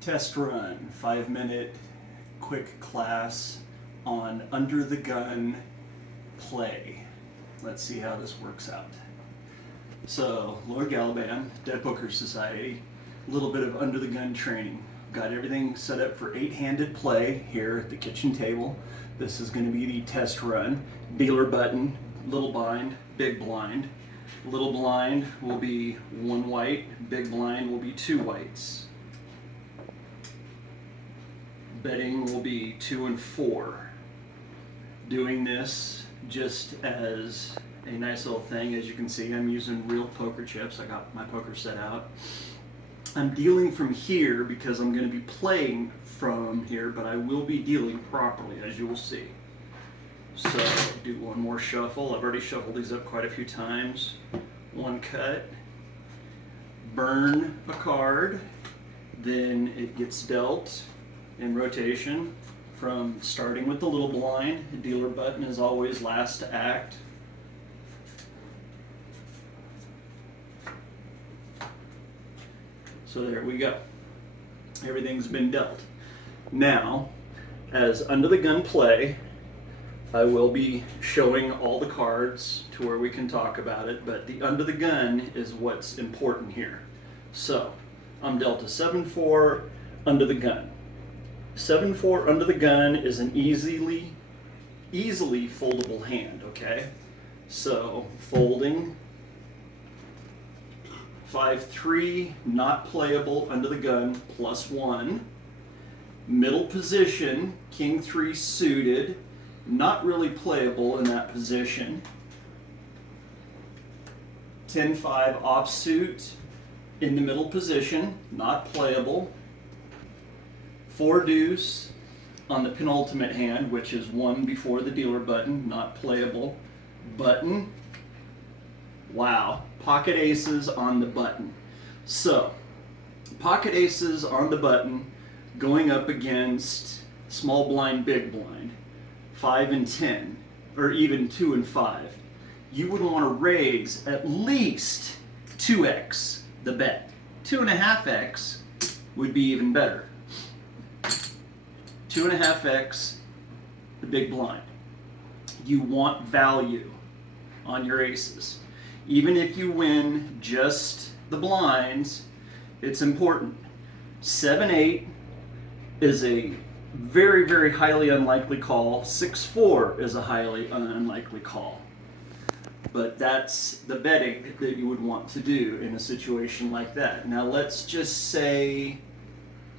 Test run, 5-minute quick class on under the gun play. Let's see how this works out. So, Lord Galaban, Dead Poker Society, a little bit of under the gun training. Got everything set up for 8-handed play here at the kitchen table. This is going to be the test run. Dealer button, little blind, big blind. Little blind will be 1 white, big blind will be 2 whites. Betting will be 2 and 4. Doing this just as a nice little thing. As you can see, I'm using real poker chips. I got my poker set out. I'm dealing from here because I'm going to be playing from here, but I will be dealing properly, as you will see. So, do one more shuffle. I've already shuffled these up quite a few times. 1 cut. Burn a card. Then it gets dealt in rotation from starting with the little blind. The dealer button is always last to act. So there we go. Everything's been dealt. Now, as under the gun play, I will be showing all the cards to where we can talk about it, but the under the gun is what's important here. So, I'm dealt a 7-4 under the gun. 7-4 under the gun is an easily foldable hand, okay? So, folding. 5-3, not playable under the gun, +1. Middle position, King 3 suited, not really playable in that position. 10-5 offsuit, in the middle position, not playable. 4 deuce on the penultimate hand, which is 1 before the dealer button, not playable. Button. Wow, pocket aces on the button. So, pocket aces on the button going up against small blind, big blind, 5 and 10, or even 2 and 5. You would want to raise at least 2x the bet. 2.5x would be even better. 2.5x the big blind. You want value on your aces. Even if you win just the blinds, it's important. 7-8 is a very, very highly unlikely call. 6-4 is a highly unlikely call. But that's the betting that you would want to do in a situation like that. Now let's just say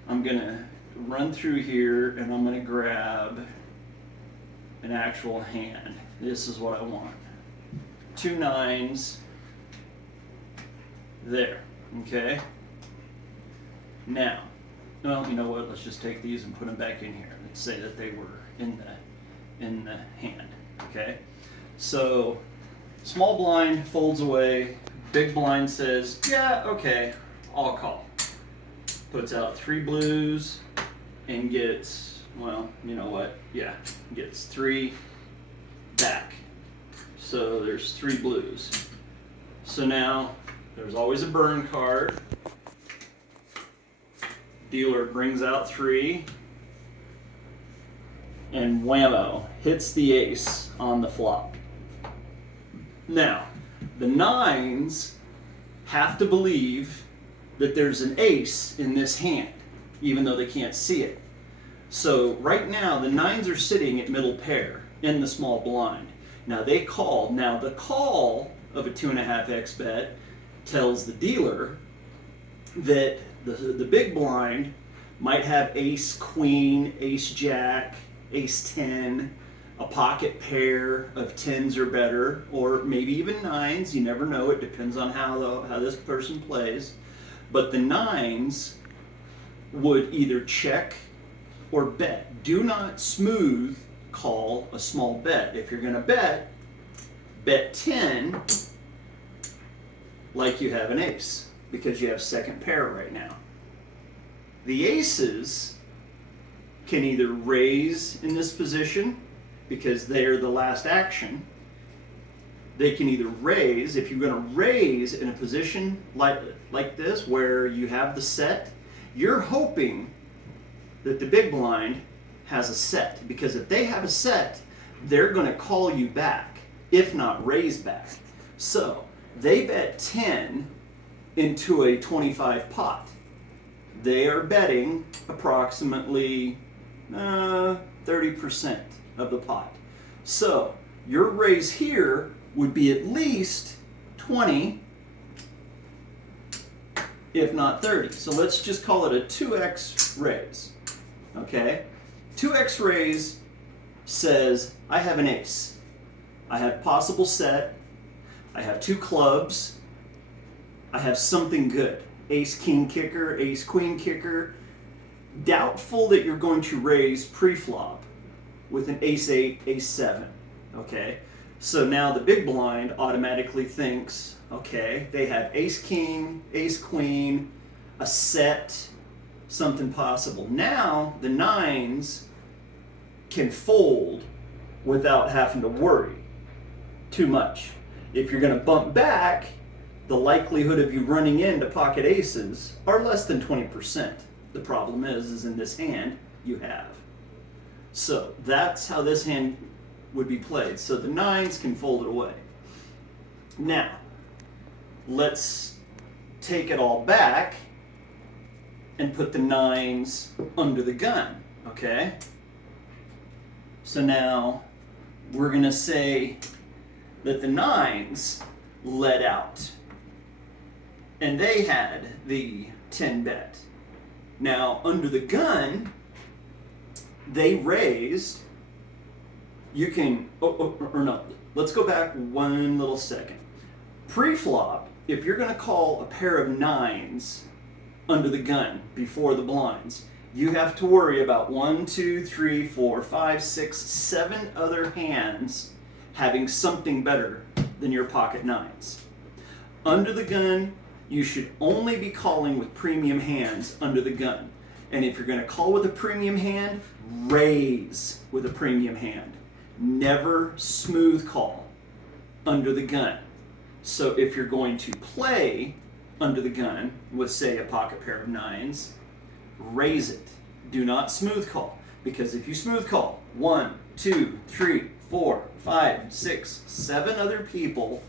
I'm going to run through here and I'm going to grab an actual hand. This is what I want. 2 9s. There. Okay? Now, well, you know what? Let's just take these and put them back in here. Let's say that they were in the hand. Okay? So, small blind folds away. Big blind says, yeah, okay, I'll call. Puts out 3 blues and gets, well, you know what? Yeah, gets 3 back. So there's 3 blues. So now there's always a burn card. Dealer brings out 3 and whammo, hits the ace on the flop. Now, the 9s have to believe that there's an ace in this hand, even though they can't see it. So right now, the 9s are sitting at middle pair in the small blind. Now they call. Now the call of a 2.5x bet tells the dealer that the big blind might have ace queen, ace jack, ace 10, a pocket pair of 10s or better, or maybe even 9s. You never know. It depends on how this person plays. But the 9s would either check or bet. Do not smooth call a small bet. If you're going to bet 10 like you have an ace, because you have second pair right now. The aces can either raise in this position because they're the last action. They can either raise, if you're going to raise in a position like this where you have the set You're hoping that the big blind has a set, because if they have a set, they're going to call you back, if not raise back. So they bet 10 into a 25 pot. They are betting approximately 30% of the pot. So your raise here would be at least 20, if not 30. So let's just call it a 2x raise. Okay? 2x raise says I have an ace. I have possible set. I have 2 clubs. I have something good. Ace king kicker, ace queen kicker. Doubtful that you're going to raise pre-flop with an ace 8, ace 7. Okay? So now the big blind automatically thinks, okay, they have ace king, ace queen, a set, something possible. Now the nines can fold without having to worry too much. If you're going to bump back, the likelihood of you running into pocket aces are less than 20%. The problem is in this hand you have. So that's how this hand would be played. So the nines can fold it away. Now, let's take it all back and put the nines under the gun, okay? So now we're going to say that the nines led out and they had the 10 bet. Now, under the gun, they raised. You can, or no, let's go back one little second. Pre-flop, if you're going to call a pair of nines under the gun before the blinds, you have to worry about 1, 2, 3, 4, 5, 6, 7 other hands having something better than your pocket nines. Under the gun, you should only be calling with premium hands under the gun. And if you're going to call with a premium hand, raise with a premium hand. Never smooth call under the gun. So if you're going to play under the gun with, say, a pocket pair of nines, raise it. Do not smooth call. Because if you smooth call 1, 2, 3, 4, 5, 6, 7 other people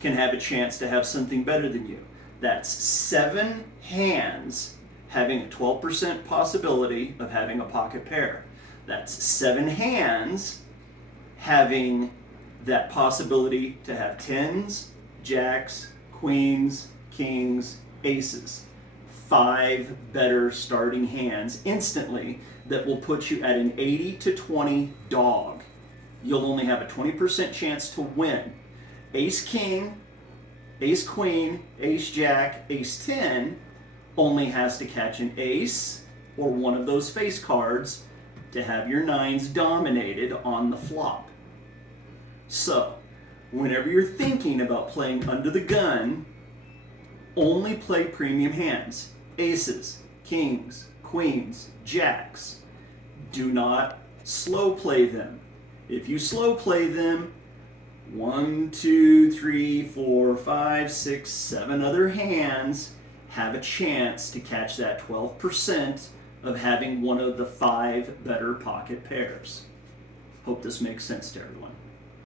can have a chance to have something better than you. That's 7 hands having a 12% possibility of having a pocket pair. That's 7 hands having that possibility to have 10s, jacks, queens, kings, aces. 5 better starting hands instantly that will put you at an 80 to 20 dog. You'll only have a 20% chance to win. Ace king, ace queen, ace jack, ace 10 only has to catch an ace or one of those face cards to have your nines dominated on the flop. So, whenever you're thinking about playing under the gun, only play premium hands. Aces, kings, queens, jacks. Do not slow play them. If you slow play them, 1, 2, 3, 4, 5, 6, 7 other hands have a chance to catch that 12% of having one of the 5 better pocket pairs. Hope this makes sense to everyone.